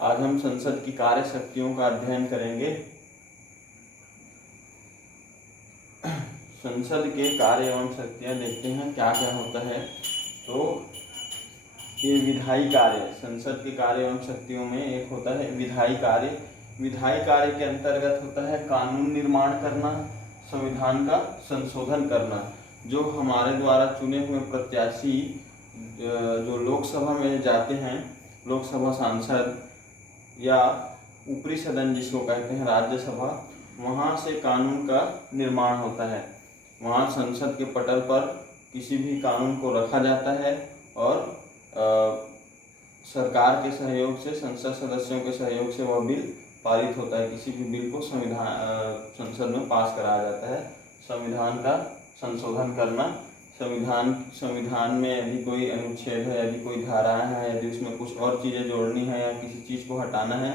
आज हम संसद की कार्य शक्तियों का अध्ययन करेंगे। संसद के कार्य एवं शक्तियाँ देखते हैं क्या क्या होता है। तो ये विधायी कार्य, संसद के कार्य एवं शक्तियों में एक होता है विधायी कार्य। विधायी कार्य के अंतर्गत होता है कानून निर्माण करना, संविधान का संशोधन करना। जो हमारे द्वारा चुने हुए प्रत्याशी जो लोकसभा में जाते हैं, लोकसभा सांसद या ऊपरी सदन जिसको कहते हैं राज्यसभा, वहाँ से कानून का निर्माण होता है। वहाँ संसद के पटल पर किसी भी कानून को रखा जाता है और सरकार के सहयोग से, संसद सदस्यों के सहयोग से वह बिल पारित होता है। किसी भी बिल को संसद में पास कराया जाता है। संविधान का संशोधन करना, संविधान में यदि कोई अनुच्छेद है, यदि कोई धाराएं हैं, यदि उसमें कुछ और चीज़ें जोड़नी है या किसी चीज़ को हटाना है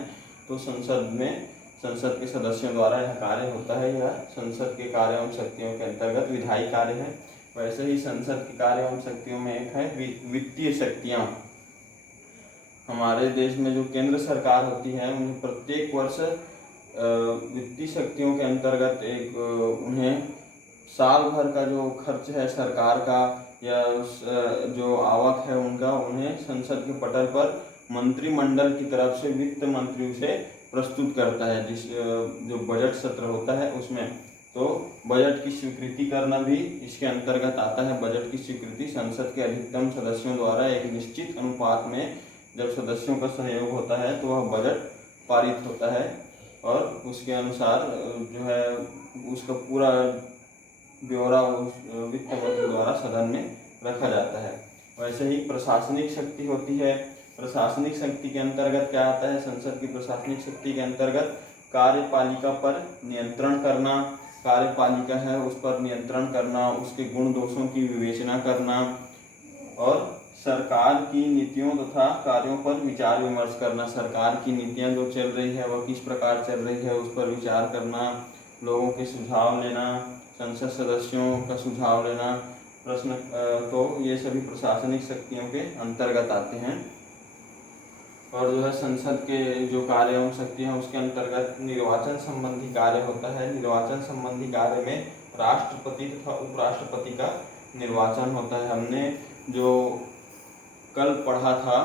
तो संसद के सदस्यों द्वारा यह कार्य होता है। यह संसद के कार्य एवं शक्तियों के अंतर्गत विधायी कार्य है। वैसे ही संसद के कार्य एवं शक्तियों में एक है वित्तीय शक्तियाँ। हमारे देश में जो केंद्र सरकार होती है उन्हें प्रत्येक वर्ष वित्तीय शक्तियों के अंतर्गत एक उन्हें साल भर का जो खर्च है सरकार का या जो आवक है उनका, उन्हें संसद के पटल पर मंत्रिमंडल की तरफ से वित्त मंत्री उसे प्रस्तुत करता है। जिस जो बजट सत्र होता है उसमें, तो बजट की स्वीकृति करना भी इसके अंतर्गत आता है। बजट की स्वीकृति संसद के अधिकतम सदस्यों द्वारा एक निश्चित अनुपात में जब सदस्यों का सहयोग होता है तो वह बजट पारित होता है और उसके अनुसार जो है उसका पूरा ब्यौरा वित्त मंत्री द्वारा सदन में रखा जाता है। वैसे ही प्रशासनिक शक्ति होती है। प्रशासनिक शक्ति के अंतर्गत क्या आता है? संसद की प्रशासनिक शक्ति के अंतर्गत कार्यपालिका पर नियंत्रण करना, कार्यपालिका है उस पर नियंत्रण करना, उसके गुण दोषों की विवेचना करना और सरकार की नीतियों तथा कार्यों पर विचार विमर्श करना। सरकार की नीतियाँ जो चल रही है वह किस प्रकार चल रही है उस पर विचार करना, लोगों के सुझाव लेना, संसद सदस्यों का सुझाव लेना, प्रश्न, तो ये सभी प्रशासनिक शक्तियों के अंतर्गत आते हैं। और जो है संसद के जो कार्य एवं शक्ति हैं उसके अंतर्गत निर्वाचन संबंधी कार्य होता है। निर्वाचन संबंधी कार्य में राष्ट्रपति तथा उपराष्ट्रपति का निर्वाचन होता है। हमने जो कल पढ़ा था,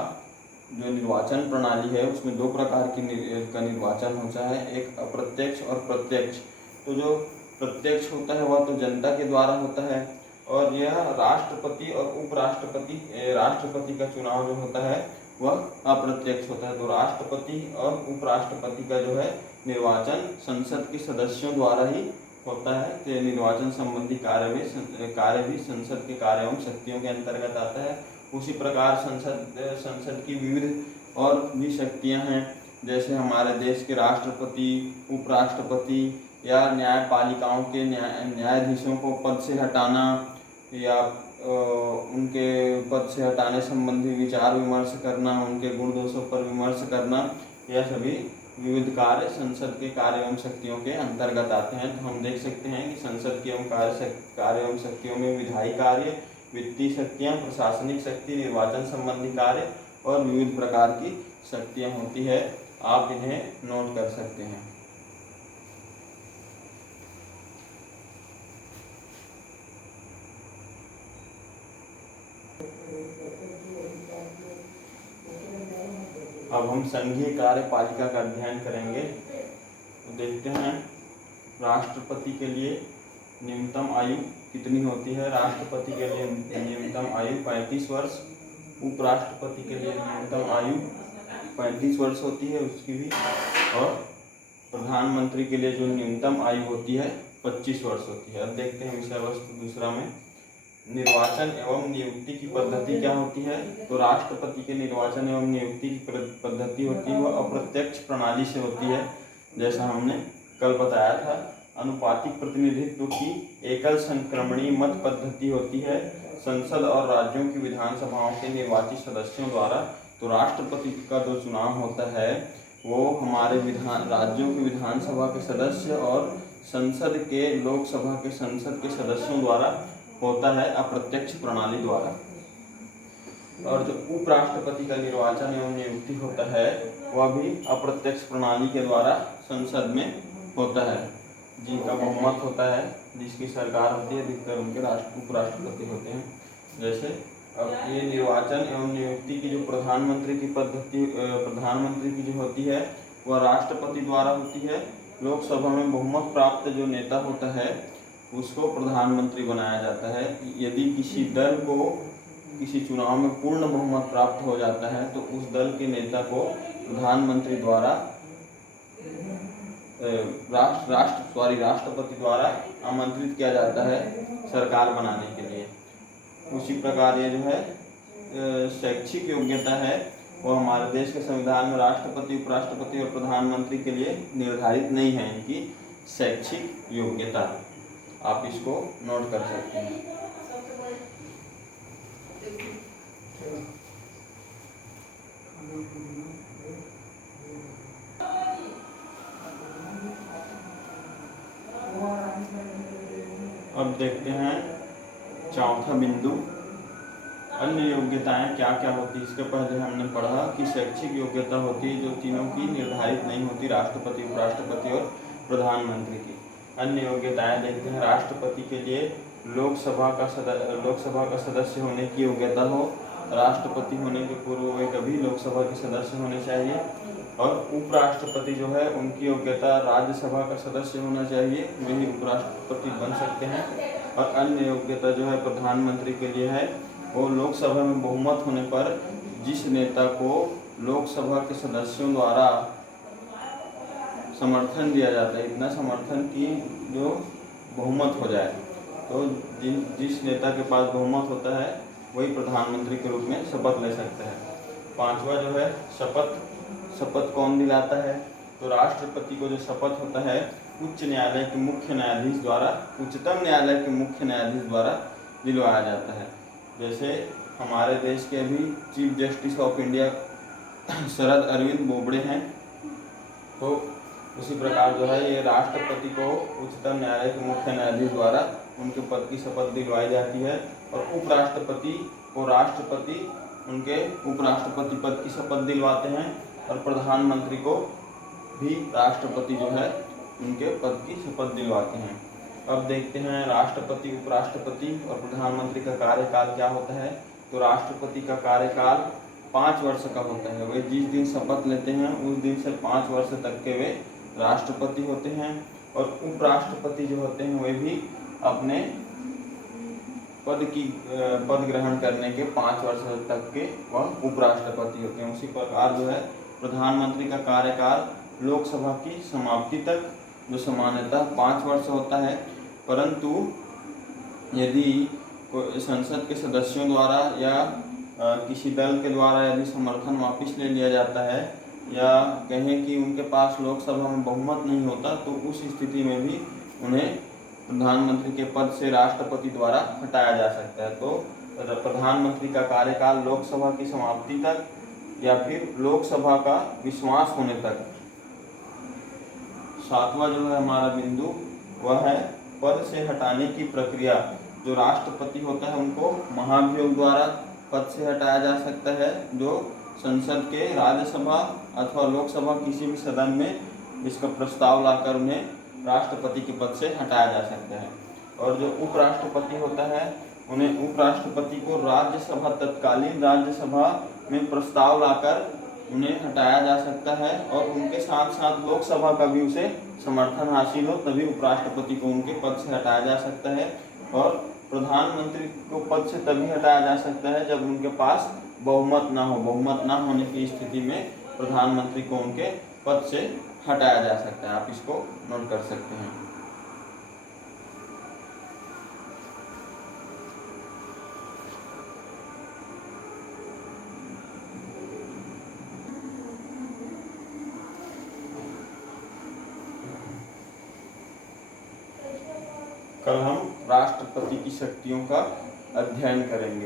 जो निर्वाचन प्रणाली है उसमें दो प्रकार का निर्वाचन होता है, एक अप्रत्यक्ष और प्रत्यक्ष। तो जो प्रत्यक्ष होता है वह तो जनता के द्वारा होता है और यह राष्ट्रपति और उपराष्ट्रपति, राष्ट्रपति का चुनाव जो होता है वह अप्रत्यक्ष होता है। तो राष्ट्रपति और उपराष्ट्रपति का जो है निर्वाचन संसद के सदस्यों द्वारा ही होता है। तो निर्वाचन संबंधी कार्य भी संसद के कार्य एवं शक्तियों के अंतर्गत आता है। उसी प्रकार संसद की विविध और भी शक्तियां हैं, जैसे हमारे देश के राष्ट्रपति, उपराष्ट्रपति या न्यायपालिकाओं के न्यायाधीशों को पद से हटाना या उनके पद से हटाने संबंधी विचार विमर्श करना, उनके गुण दोषों पर विमर्श करना, यह सभी विविध कार्य संसद के कार्य एवं शक्तियों के अंतर्गत आते हैं। तो हम देख सकते हैं कि संसद के कार्य एवं शक्तियों में विधायी कार्य, वित्तीय शक्तियाँ, प्रशासनिक शक्ति, निर्वाचन संबंधी कार्य और विविध प्रकार की शक्तियाँ होती है। आप इन्हें नोट कर सकते हैं। अब हम संघीय कार्यपालिका का अध्ययन करेंगे। तो देखते हैं राष्ट्रपति के लिए न्यूनतम आयु कितनी होती है। राष्ट्रपति के लिए न्यूनतम आयु 35 वर्ष, उपराष्ट्रपति के लिए न्यूनतम आयु 35 वर्ष होती है उसकी भी, और प्रधानमंत्री के लिए जो न्यूनतम आयु होती है 25 वर्ष होती है। अब देखते हैं विषय वस्तु दूसरा में निर्वाचन एवं नियुक्ति की पद्धति क्या होती है। तो राष्ट्रपति के निर्वाचन एवं नियुक्ति की पद्धति होती है वह अप्रत्यक्ष प्रणाली से होती है। जैसा हमने कल बताया था, अनुपातिक प्रतिनिधित्व की एकल संक्रमणीय मत पद्धति होती है संसद और राज्यों की विधानसभाओं के निर्वाचित सदस्यों द्वारा। तो राष्ट्रपति का जो चुनाव होता है वो हमारे राज्यों की विधानसभा के सदस्य और संसद के लोकसभा के संसद के सदस्यों द्वारा होता है, अप्रत्यक्ष प्रणाली द्वारा। और जो उपराष्ट्रपति का निर्वाचन एवं नियुक्ति होता है वह भी अप्रत्यक्ष प्रणाली के द्वारा संसद में होता है। जिनका बहुमत होता है, जिसकी सरकार होती है, अधिकतर उनके उपराष्ट्रपति होते हैं। जैसे अब ये निर्वाचन एवं नियुक्ति की जो प्रधानमंत्री की पद्धति, प्रधानमंत्री की जो होती है वह राष्ट्रपति द्वारा होती है। लोकसभा में बहुमत प्राप्त जो नेता होता है उसको प्रधानमंत्री बनाया जाता है। यदि किसी दल को किसी चुनाव में पूर्ण बहुमत प्राप्त हो जाता है तो उस दल के नेता को प्रधानमंत्री द्वारा राष्ट्रपति द्वारा आमंत्रित किया जाता है सरकार बनाने के लिए। उसी प्रकार ये जो है शैक्षिक योग्यता है वो हमारे देश के संविधान में राष्ट्रपति, उपराष्ट्रपति और प्रधानमंत्री के लिए निर्धारित नहीं है इनकी शैक्षिक योग्यता। आप इसको नोट कर सकते हैं। अब देखते हैं चौथा बिंदु, अन्य योग्यताएं क्या क्या होती है। इसके पहले हमने पढ़ा कि शैक्षिक योग्यता होती है जो तीनों की निर्धारित नहीं होती, राष्ट्रपति, उपराष्ट्रपति और प्रधानमंत्री की। अन्य योग्यताएं देखते हैं। राष्ट्रपति के लिए लोकसभा का सदस्य होने की योग्यता हो। राष्ट्रपति होने के पूर्व वे कभी लोकसभा के सदस्य होने चाहिए। और उपराष्ट्रपति जो है उनकी योग्यता राज्यसभा का सदस्य होना चाहिए, वे ही उपराष्ट्रपति बन सकते हैं। और अन्य योग्यता जो है प्रधानमंत्री के लिए है वो लोकसभा में बहुमत होने पर जिस नेता को लोकसभा के सदस्यों द्वारा समर्थन दिया जाता है, इतना समर्थन कि जो बहुमत हो जाए, तो जिस नेता के पास बहुमत होता है वही प्रधानमंत्री के रूप में शपथ ले सकता है। पांचवा जो है शपथ कौन दिलाता है, तो राष्ट्रपति को जो शपथ होता है उच्च न्यायालय के मुख्य न्यायाधीश द्वारा, उच्चतम न्यायालय के मुख्य न्यायाधीश द्वारा दिलवाया जाता है। जैसे हमारे देश के अभी chief justice of India Sharad Arvind Bobde हैं, तो उसी प्रकार जो है ये राष्ट्रपति को उच्चतम न्यायालय के मुख्य न्यायाधीश द्वारा उनके पद की शपथ दिलवाई जाती है। और उपराष्ट्रपति को राष्ट्रपति उनके उपराष्ट्रपति पद की शपथ दिलवाते हैं। और प्रधानमंत्री को भी राष्ट्रपति जो है उनके पद की शपथ दिलवाते हैं। अब देखते हैं राष्ट्रपति, उपराष्ट्रपति और प्रधानमंत्री का कार्यकाल क्या होता है। तो राष्ट्रपति का कार्यकाल 5 वर्ष का होता है। वे जिस दिन शपथ लेते हैं उस दिन से 5 वर्ष तक के वे राष्ट्रपति होते हैं। और उपराष्ट्रपति जो होते हैं वे भी अपने पद ग्रहण करने के 5 वर्ष तक के वह उपराष्ट्रपति होते हैं। उसी प्रकार जो है प्रधानमंत्री का कार्यकाल लोकसभा की समाप्ति तक जो सामान्यतः 5 वर्ष होता है, परंतु यदि संसद के सदस्यों द्वारा या किसी दल के द्वारा यदि समर्थन वापस ले लिया जाता है या कहें कि उनके पास लोकसभा में बहुमत नहीं होता, तो उस स्थिति में भी उन्हें प्रधानमंत्री के पद से राष्ट्रपति द्वारा हटाया जा सकता है। तो प्रधानमंत्री का कार्यकाल लोकसभा की समाप्ति तक या फिर लोकसभा का विश्वास होने तक। सातवां जो है हमारा बिंदु वह है पद से हटाने की प्रक्रिया। जो राष्ट्रपति होता है उनको महाभियोग द्वारा पद से हटाया जा सकता है, जो संसद के राज्यसभा अथवा लोकसभा किसी भी सदन में इसका प्रस्ताव लाकर उन्हें राष्ट्रपति के पद से हटाया जा सकता है। और जो उपराष्ट्रपति होता है उन्हें उपराष्ट्रपति को राज्यसभा, तत्कालीन राज्यसभा में प्रस्ताव लाकर उन्हें हटाया जा सकता है। और उनके साथ साथ लोकसभा का भी उसे समर्थन हासिल हो तभी उपराष्ट्रपति को उनके पद से हटाया जा सकता है। और प्रधानमंत्री को पद से तभी हटाया जा सकता है जब उनके पास बहुमत ना हो। बहुमत ना होने की स्थिति में प्रधानमंत्री को उनके पद से हटाया जा सकता है। आप इसको नोट कर सकते हैं। कल हम राष्ट्रपति की शक्तियों का अध्ययन करेंगे।